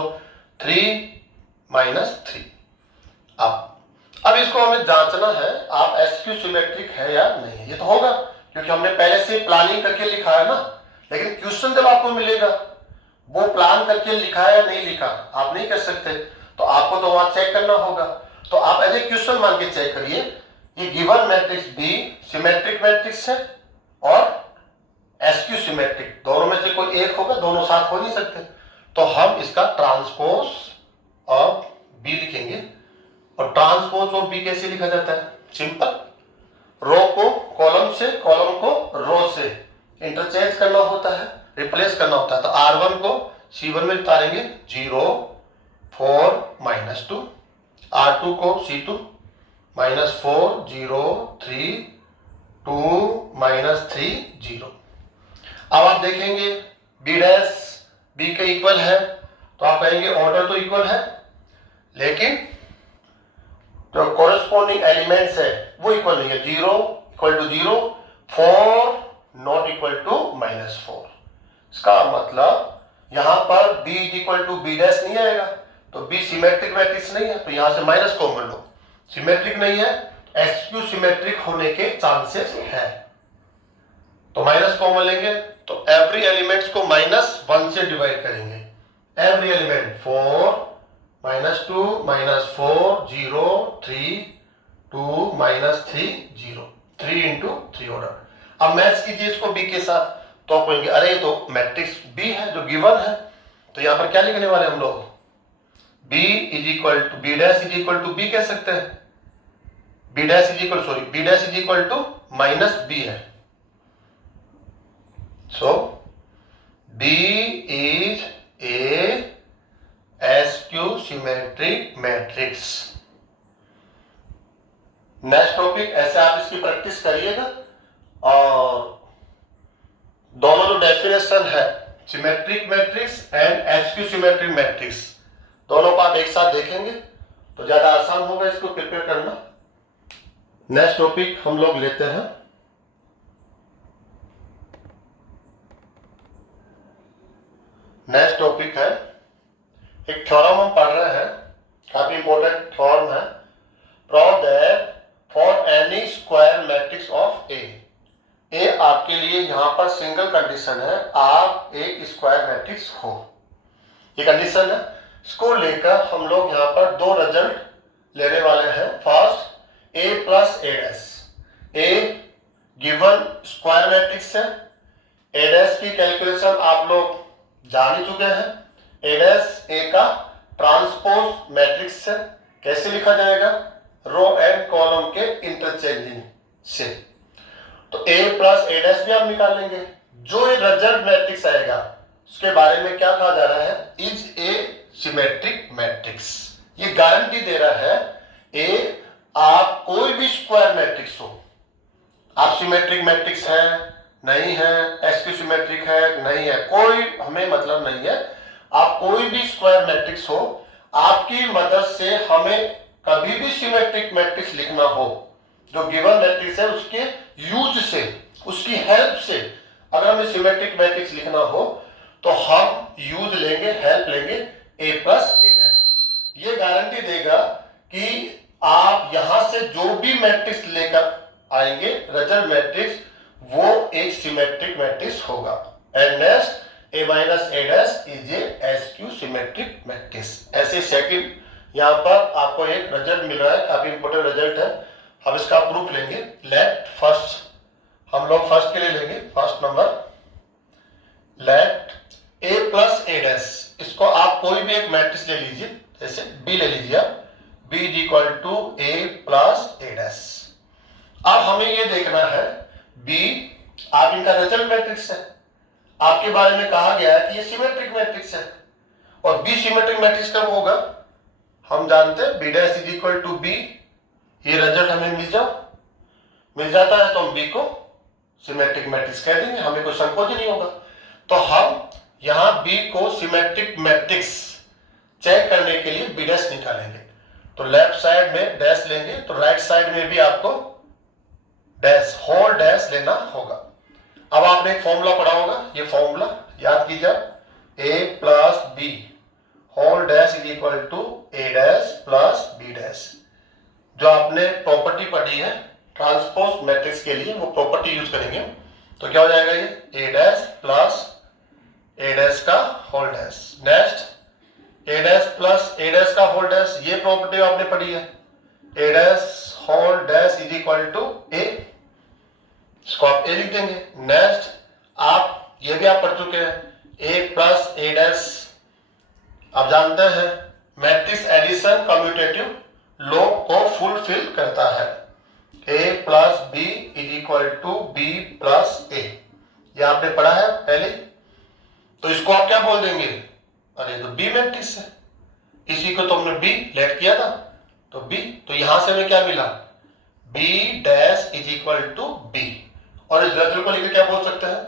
3 -3। अब इसको हमें जांचना है आप एसक्यू सिमेट्रिक है या नहीं। ये तो होगा क्योंकि हमने पहले से प्लानिंग करके लिखा है ना, लेकिन क्वेश्चन जब आपको मिलेगा वो प्लान करके लिखा है या नहीं लिखा आप नहीं कर सकते, तो आपको तो वहां चेक करना होगा। तो आप एज ए क्वेश्चन मान के चेक करिए, ये given matrix B symmetric matrix है और एसक्यू सिमेट्रिक, दोनों में से कोई एक होगा, दोनों साथ हो नहीं सकते। तो हम इसका ट्रांसपोज ऑफ बी लिखेंगे। और ट्रांसपोज ऑफ बी कैसे लिखा जाता है, सिंपल, रो को कॉलम से, कॉलम को रो से इंटरचेंज करना होता है, रिप्लेस करना होता है। तो R1 को C1 में उतारेंगे 0 4 -2, R2 को C2 -4 0 3 2 माइनस 3 0। अब आप देखेंगे बी डैश बी के इक्वल है तो आप कहेंगे ऑर्डर तो इक्वल है, लेकिन जो कोरेस्पॉन्डिंग एलिमेंट्स है वो इक्वल नहीं है। 0 equal to 0, 4 not equal to -4। इसका मतलब यहां पर b equal to B dash नहीं आएगा, तो b सिमेट्रिक मैट्रिक्स नहीं है, तो यहां से माइनस कॉमन लो। सिमेट्रिक नहीं है, SQ सिमेट्रिक होने के चांसेस है, तो माइनस कॉमन लेंगे तो एवरी एलिमेंट्स को -1 से डिवाइड करेंगे। Every element 4 -2 -4 0 3 2 -3 0, 3 into 3 order. अब मैच कीजिए इसको b के साथ, तो आप कहेंगे अरे तो मैट्रिक्स b है जो गिवन है, तो यहां पर क्या लिखने वाले हम लोग b is equal to B dash is equal to b कह सकते हैं। B dash is equal to -b है, so b is a SQ symmetric matrix. Next topic, ऐसे आप इसकी प्रैक्टिस करिएगा और दोनों जो डेफिनेशन है symmetric matrix and SQ symmetric matrix, दोनों को आप एक साथ देखेंगे तो ज्यादा आसान होगा इसको प्रिपेयर करना। नेक्स्ट टॉपिक हम लोग लेते हैं नेक्स्ट टॉपिक है एक थ्योरम हम पढ़ रहे हैं, काफी इंपॉर्टेंट थ्योरम है। Prove that for any square matrix of A आपके लिए यहां पर सिंगल कंडीशन है, आप एक स्क्वायर मैट्रिक्स हो, ये कंडीशन है। इसको लेकर हम लोग यहां पर दो रिजल्ट लेने वाले हैं। First A plus A dash, A given square matrix है, ए डैश की कैलकुलेशन आप लोग जान ही चुके हैं। ए डैश ए का ट्रांसपोज मैट्रिक्स है, कैसे लिखा जाएगा, रो एंड कॉलम के इंटरचेंजिंग से, तो ए प्लस ए डैश भी आप निकाल लेंगे। जो ये रिजल्ट मैट्रिक्स आएगा उसके बारे में क्या कहा जा रहा है, इज ए सिमेट्रिक मैट्रिक्स। ये गारंटी दे रहा है ए आप कोई भी स्क्वायर मैट्रिक्स हो, आप सिमेट्रिक मैट्रिक्स है नहीं है, SQ सिमेट्रिक है नहीं है, कोई हमें मतलब नहीं है, आप कोई भी स्क्वायर मैट्रिक्स हो, आपकी मदद से हमें कभी भी सिमेट्रिक मैट्रिक्स लिखना हो, जो गिवन मैट्रिक्स है उसके यूज से, उसकी हेल्प से अगर हमें सिमेट्रिक मैट्रिक्स लिखना हो तो हम यूज लेंगे, हेल्प लेंगे ए प्लस ए डैश। ये गारंटी देगा कि आप यहां से जो भी मैट्रिक्स लेकर आएंगे रिजल्ट मैट्रिक्स, वो एक सिमेट्रिक मैट्रिक्स होगा। And next A minus A dash is a SQ symmetric matrix. ऐसे सेकंड यहां पर आपको एक रिजल्ट मिल रहा है, काफी इंपोर्टेंट रिजल्ट है, हम इसका प्रूफ लेंगे। लेट फर्स्ट, हम लोग फर्स्ट के लिए लेंगे first number, late A plus A dash, इसको आप कोई भी एक मैट्रिक्स ले लीजिए, जैसे बी ले लीजिए आप, B is equal to A plus A dash. अब हमें ये देखना है बी आप इनका रिजल्ट मैट्रिक्स है, आपके बारे में कहा गया है कि ये सिमेट्रिक मैट्रिक्स है, और बी सिमेट्रिक मैट्रिक्स कब होगा, हम जानते हैं B dash is equal to B, ये रिजल्ट हमें मिल जाता है तो हम बी को सिमेट्रिक मैट्रिक्स कह देंगे, हमें कोई संकोच नहीं होगा। तो हम यहां बी को सिमेट्रिक मैट्रिक्स चेक करने के लिए बी डैश निकालेंगे, तो लेफ्ट साइड में डैश लेंगे तो राइट साइड में भी आपको डैश होल डैश लेना होगा। अब आपने एक फॉर्मूला पढ़ा होगा, ये फॉर्मूला याद कीजिए, A plus B whole dash is equal to A dash plus B dash. जो आपने प्रॉपर्टी पढ़ी है ट्रांसपोज मैट्रिक्स के लिए, वो प्रॉपर्टी यूज करेंगे, तो क्या हो जाएगा ये A dash plus A dash का whole dash. Next A dash plus A dash का होल डैश, ये प्रॉपर्टी आपने पढ़ी है, A dash whole dash is equal to A, इसको आप ए लिख देंगे। नेक्स्ट आप ये भी आप पढ़ चुके हैं, ए प्लस ए डैश, आप जानते हैं मैट्रिक्स एडिशन कम्यूटेटिव लॉ को फुलफिल करता है, A plus B is equal to B plus A, ये आपने पढ़ा है पहले, तो इसको आप क्या बोल देंगे, अरे तो बी मैट्रिक्स है, इसी को तो हमने बी लेट किया था, तो बी, तो यहां से हमें क्या मिला, B dash is equal to B, और इस रिजल्ट को लेकर क्या बोल सकते हैं?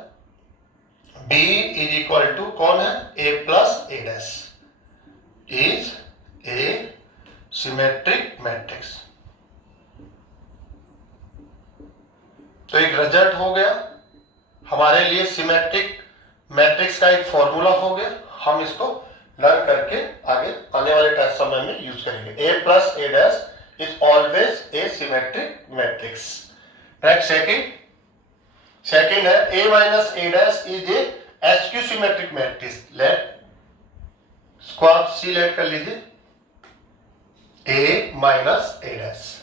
B इज इक्वल टू कौन है? A plus A dash is a symmetric matrix. तो एक रिजल्ट हो गया हमारे लिए, सिमेट्रिक मैट्रिक्स का एक फॉर्मूला हो गया। हम इसको लर्न करके आगे आने वाले टेस्ट समय में यूज करेंगे। A plus A dash is always a symmetric matrix. Next second है A minus A dash is a skew symmetric matrix. Let इसको आप सी लेट कर लीजिए, A माइनस A डैश।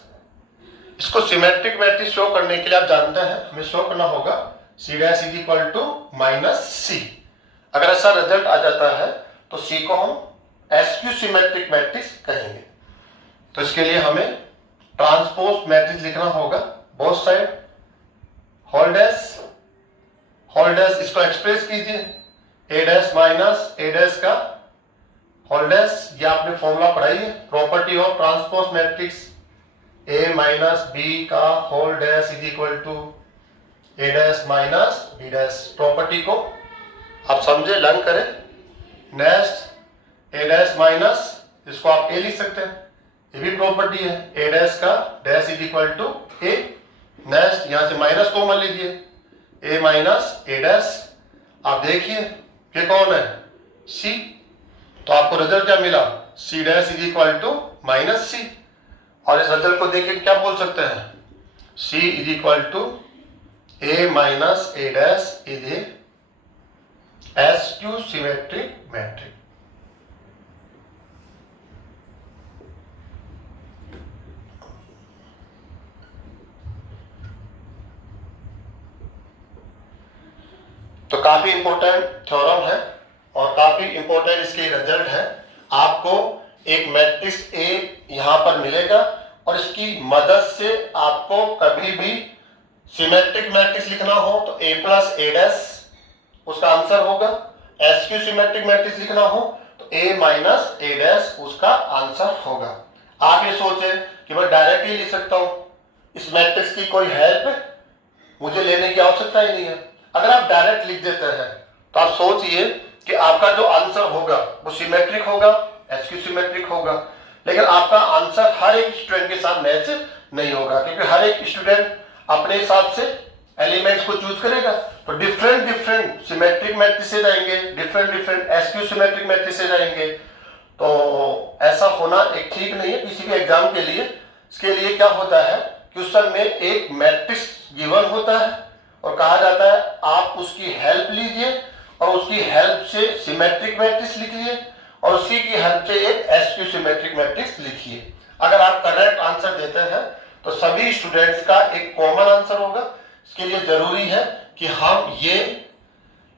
इसको सिमेट्रिक मैट्रिक्स शो करने के लिए आप जानते हैं हमें शो करना होगा C dash is equal to minus C। अगर ऐसा रिजल्ट आ जाता है तो C को हम एसक्यू सिमेट्रिक मैट्रिक्स कहेंगे। तो इसके लिए हमें ट्रांसपोज मैट्रिक्स लिखना होगा, बोथ साइड होल डैश इसको एक्सप्रेस कीजिए, A dash minus A dash का होल डैश। ये आपने फॉर्मूला पढ़ाई है, property of transpose matrix A minus B का whole dash is equal to A dash minus B dash. Property को आप समझे, लर्न करें। नेक्स्ट A डैश माइनस, इसको आप A लिख सकते हैं, ये भी प्रॉपर्टी है, A डैश का dash is equal to A। Next यहां से माइनस कॉमन लीजिए, A माइनस A डैश। आप देखिए ये कौन है? C। तो आपको रिजल्ट क्या मिला? C dash is equal to minus C। और इस रिजल्ट को देख के क्या बोल सकते हैं? C is equal to A minus A dash is a skew symmetric matrix. तो काफी इंपॉर्टेंट थ्योरम है और काफी इंपॉर्टेंट इसके रिजल्ट है। आपको एक मैट्रिक्स A यहां पर मिलेगा और इसकी मदद से आपको कभी भी सिमेट्रिक मैट्रिक्स लिखना हो तो A प्लस A डैश उसका आंसर होगा। एसक्यू सिमेट्रिक मैट्रिक्स लिखना हो तो A माइनस A डैश उसका आंसर होगा। आप ये सोचें कि मैं डायरेक्ट ही लिख सकता हूं, इस मैट्रिक्स की कोई हेल्प मुझे लेने की आवश्यकता ही नहीं है। अगर आप डायरेक्ट लिख देते हैं तो आप सोचिए कि आपका जो आंसर होगा वो सिमेट्रिक होगा, एसक्यू सिमेट्रिक होगा, लेकिन आपका आंसर हर एक स्टूडेंट के साथ मैच नहीं होगा, क्योंकि हर एक स्टूडेंट अपने हिसाब से एलिमेंट्स को चूज करेगा। तो डिफरेंट सिमेट्रिक मैट्रिसेस आएंगे, डिफरेंट एसक्यू सिमेट्रिक मैट्रिसेस आएंगे। तो ऐसा होना एक ठीक नहीं है किसी भी एग्जाम के लिए। इसके लिए क्या होता है, क्वेश्चन में एक मैट्रिक्स गिवन होता है और कहा जाता है आप उसकी हेल्प लीजिए और उसकी हेल्प से सिमेट्रिक मैट्रिक्स लिखिए और उसी की हेल्प से एक एसक्यू सिमेट्रिक मैट्रिक्स लिखिए। अगर आप करेक्ट आंसर देते हैं तो सभी स्टूडेंट्स का एक कॉमन आंसर होगा। इसके लिए जरूरी है कि हम ये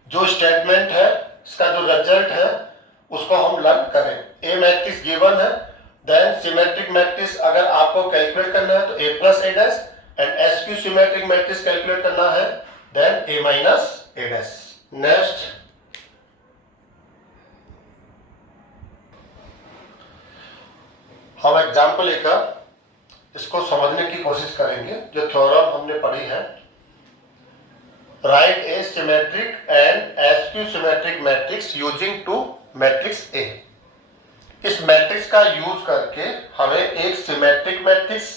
जो स्टेटमेंट है, इसका जो रिजल्ट है उसको हम लर्न करें। ए मैट्रिक्स गिवन है, देन सिमेट्रिक मैट्रिक्स अगर आपको कैलकुलेट करना है तो A plus A dash, and skew symmetric matrix calculate करना है then A minus A dash. Next हम एग्जाम्पल लेकर इसको समझने की कोशिश करेंगे। जो थ्योरम हमने पढ़ी है, write a symmetric and skew symmetric matrix using two matrix A। इस मैट्रिक्स का यूज करके हमें एक सिमेट्रिक मैट्रिक्स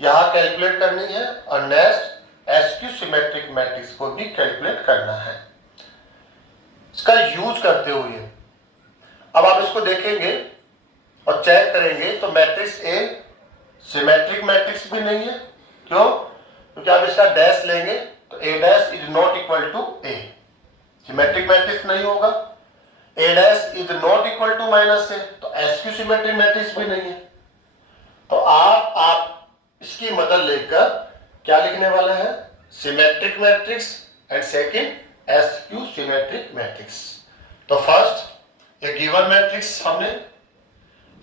यहां कैलकुलेट करनी है और नेक्स्ट एसक्यू सिमेट्रिक मैट्रिक्स को भी कैलकुलेट करना है। इसका यूज करते हुए अब आप इसको देखेंगे और चेक करेंगे तो मैट्रिक्स A सिमेट्रिक मैट्रिक्स भी नहीं है। क्यों? क्योंकि आप इसका डैश लेंगे तो A dash is not equal to A, symmetric matrix नहीं होगा। A dash is not equal to minus A, तो एसक्यू सिमेट्रिक मैट्रिक्स भी नहीं है। तो आप इसकी मदद लेकर क्या लिखने वाले हैं? Symmetric matrix and second skew symmetric matrix. तो फर्स्ट एक गिवन मैट्रिक्स हमने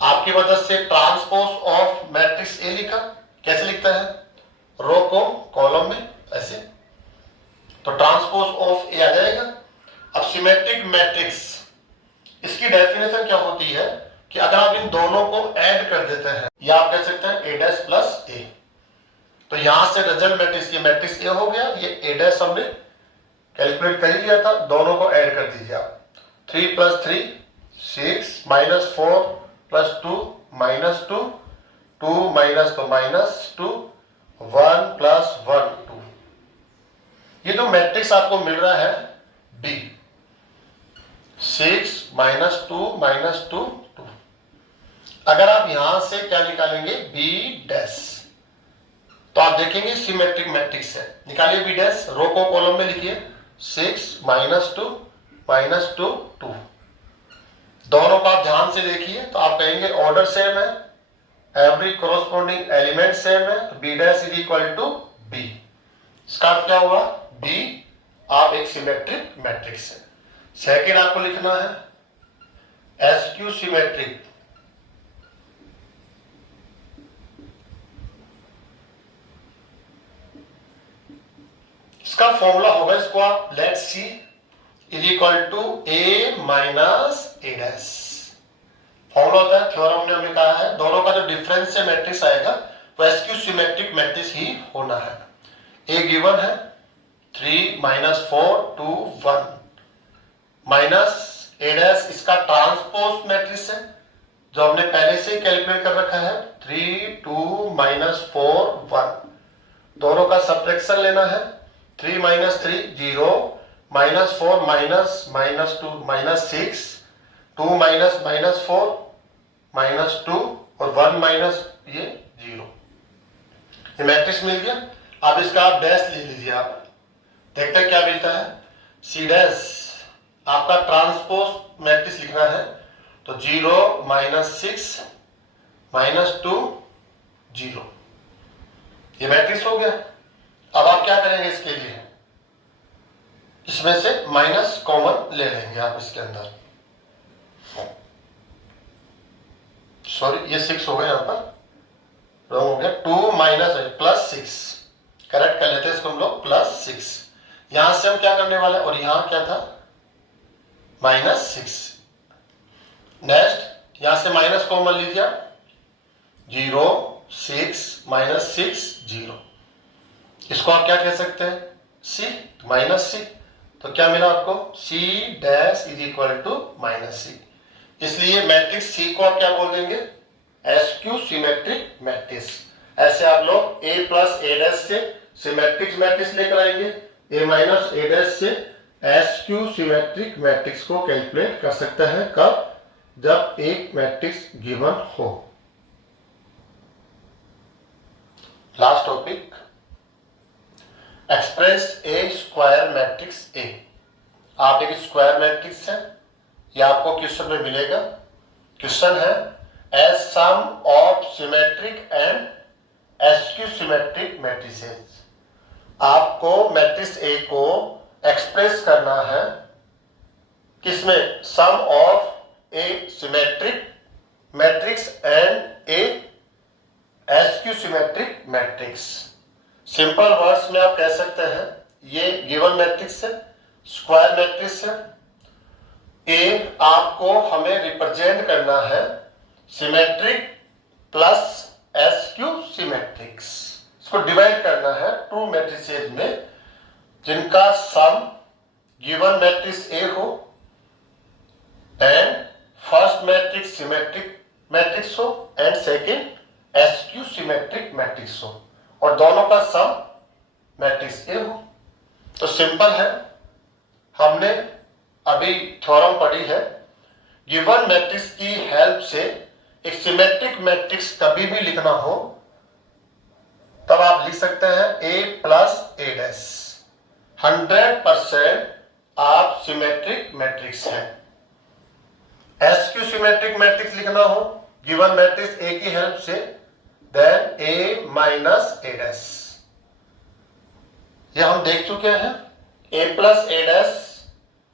आपकी मदद से ट्रांसपोज ऑफ मैट्रिक्स A लिखा। कैसे लिखता है? रो को कॉलम में ऐसे, तो ट्रांसपोज ऑफ A आ जाएगा। अब सिमेट्रिक मैट्रिक्स, इसकी डेफिनेशन क्या होती है कि अगर आप इन दोनों को ऐड कर देते हैं या आप कह सकते हैं A डैश प्लस A, तो यहां से रिजल्ट मैट्रिक्स, ये मैट्रिक्स ए हो गया, ये ए डैश हमने कैलकुलेट कर ही लिया था, दोनों को ऐड कर दीजिए आप। 3 + 3 6 -4 + 2 -2 2 -2 -2 1 + 1 2। ये जो मैट्रिक्स आपको मिल रहा है बी, 6 -2 -2 2। अगर आप यहां से क्या निकालेंगे बी डैश, तो आप देखेंगे सिमेट्रिक मैट्रिक्स है। निकालिए बी डैश, रो को कॉलम में लिखिए, 6 -2 -2 2। दोनों को आप ध्यान से देखिए तो आप कहेंगे ऑर्डर सेम है, एवरी कोरोस्पोंडिंग एलिमेंट सेम है, तो B dash is equal to B. इसका अर्थ क्या हुआ, बी आप एक सिमेट्रिक मैट्रिक्स है। सेकेंड आपको लिखना है एसक्यू सिमेट्रिक। इसका फॉर्मूला होगा, इसको आप let C is equal to A minus A dash. Formula होता है, थ्योरम में हमने कहा है दोनों का जो डिफरेंस से मैट्रिक्स आएगा वो एसक्यू सिमेट्रिक मैट्रिक्स ही होना है। ए गिवन है 3 -4 2 1 माइनस ए डैश, इसका ट्रांसपोज मैट्रिक्स है जो हमने पहले से ही कैलकुलेट कर रखा है, 3 2 -4 1। दोनों का सब्ट्रैक्शन लेना है, 3 - 3 0 -4 -2 -6 2 -4 -2 और 1 ये 0। ये मैट्रिक्स मिल गया। अब इसका आप डैश ले लीजिए, आप देखते हैं क्या मिलता है, सी डैश आपका ट्रांसपोज मैट्रिक्स लिखना है, तो 0 -6 -2 0। ये मैट्रिक्स हो गया। अब आप क्या करेंगे, इसके लिए इसमें से माइनस कॉमन ले लेंगे आप इसके अंदर। सॉरी ये 6 हो गया, यहां पर रॉन्ग हो गया, 2 +6 करेक्ट कर लेते हैं इसको हम लोग, +6। यहां से हम क्या करने वाले हैं, और यहां क्या था -6। नेक्स्ट यहां से माइनस कॉमन लीजिए, 0 6 -6 0। इसको आप क्या कह सकते हैं, सी -c। तो क्या मिला आपको, C dash is equal to -c। इसलिए मैट्रिक्स सी को आप क्या बोल देंगे, एसक्यू सिमेट्रिक मैट्रिक्स। ऐसे आप लोग a + a डैश से सिमेट्रिक मैट्रिक्स लेकर आएंगे, a - a डैश से एसक्यू सिमेट्रिक मैट्रिक्स को कैलकुलेट कर सकते हैं। कब, जब एक मैट्रिक्स गिवन हो। Last topic, express A square matrix A. आप एक स्क्वायर मैट्रिक्स है, यह आपको क्वेश्चन में मिलेगा। क्वेश्चन है as sum of symmetric and skew symmetric matrices. आपको मैट्रिक्स ए को एक्सप्रेस करना है किसमें, sum of a symmetric matrix and a skew symmetric matrix. Simple words में आप कह सकते हैं ये गिवन मैट्रिक्स है, स्क्वायर मैट्रिक्स है। ए आपको हमें रिप्रेजेंट करना है सिमेट्रिक प्लस एसक्यू सिमेट्रिक्स। इसको डिवाइड करना है टू मैट्रिसेस में जिनका सम गिवन मैट्रिक्स ए हो and first matrix symmetric matrix हो and second skew symmetric matrix हो, और दोनों का सम मैट्रिक्स ए हो। तो सिंपल है, हमने अभी थ्योरम पढ़ी है, गिवन मैट्रिक्स की हेल्प से एक सिमेट्रिक मैट्रिक्स कभी भी लिखना हो तब आप लिख सकते हैं a + a डैश। 100% आप सिमेट्रिक मैट्रिक्स हैं। एसक्यू सिमेट्रिक मैट्रिक्स लिखना हो गिवन मैट्रिक्स ए की हेल्प से, देन a - a डैश। ये हम देख चुके हैं, a + a डैश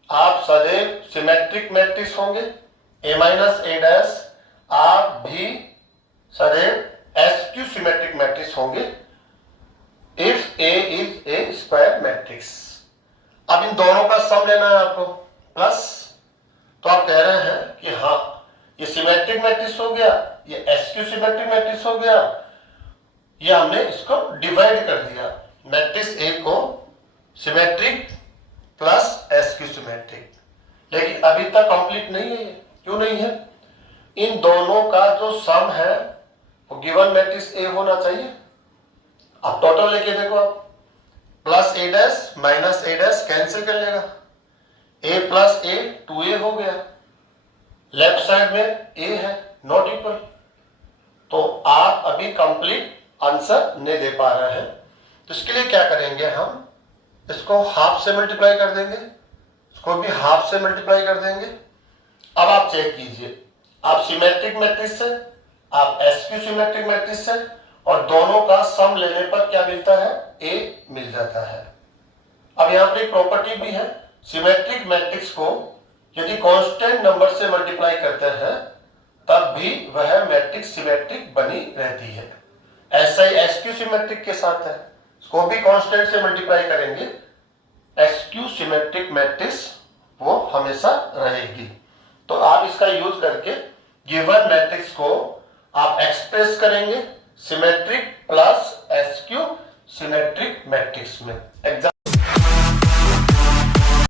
आप सदैव सिमेट्रिक मैट्रिक्स होंगे, a - a डैश आप भी सदैव एसक्यू सिमेट्रिक मैट्रिक्स होंगे if a is a square matrix. अब इन दोनों का सम लेना है आपको प्लस, तो आप कह रहे हैं कि हाँ ये सिमेट्रिक मैट्रिक्स हो गया, ये एसक्यू सिमेट्रिक मैट्रिक्स हो गया, ये हमने इसको डिवाइड कर दिया, मैट्रिक्स ए को सिमेट्रिक प्लस एसक्यू सिमेट्रिक। लेकिन अभी तक कंप्लीट नहीं है ये। क्यों नहीं है? इन दोनों का जो सम है वो गिवन मैट्रिक्स ए होना चाहिए। अब टोटल लेके देखो, आप plus A dash minus A dash cancel कर लेगा, ए प्लस ए 2a हो गया, लेफ्ट साइड में ए है नॉट इक्वल। तो आप अभी कंप्लीट आंसर नहीं दे पा रहे हैं, तो इसके लिए क्या करेंगे, हम इसको हाफ से मल्टीप्लाई कर देंगे, इसको भी हाफ से मल्टीप्लाई कर देंगे। अब आप चेक कीजिए, आप सिमेट्रिक मैट्रिक्स से, आप एसक्यू सिमेट्रिक मैट्रिक्स से, और दोनों का सम लेने पर क्या मिलता है, ए मिल जाता है। अब यहां पर एक प्रॉपर्टी भी है, सिमेट्रिक मैट्रिक्स को यदि कांस्टेंट नंबर से मल्टीप्लाई करते हैं तब भी वह मैट्रिक्स सिमेट्रिक बनी रहती है। ऐसा ही एसक्यू सिमेट्रिक के साथ है, इसको भी कांस्टेंट से मल्टीप्लाई करेंगे, एसक्यू सिमेट्रिक मैट्रिक्स वो हमेशा रहेगी। तो आप इसका यूज करके गिवन मैट्रिक्स को आप एक्सप्रेस करेंगे symmetric plus SQ symmetric matrix में।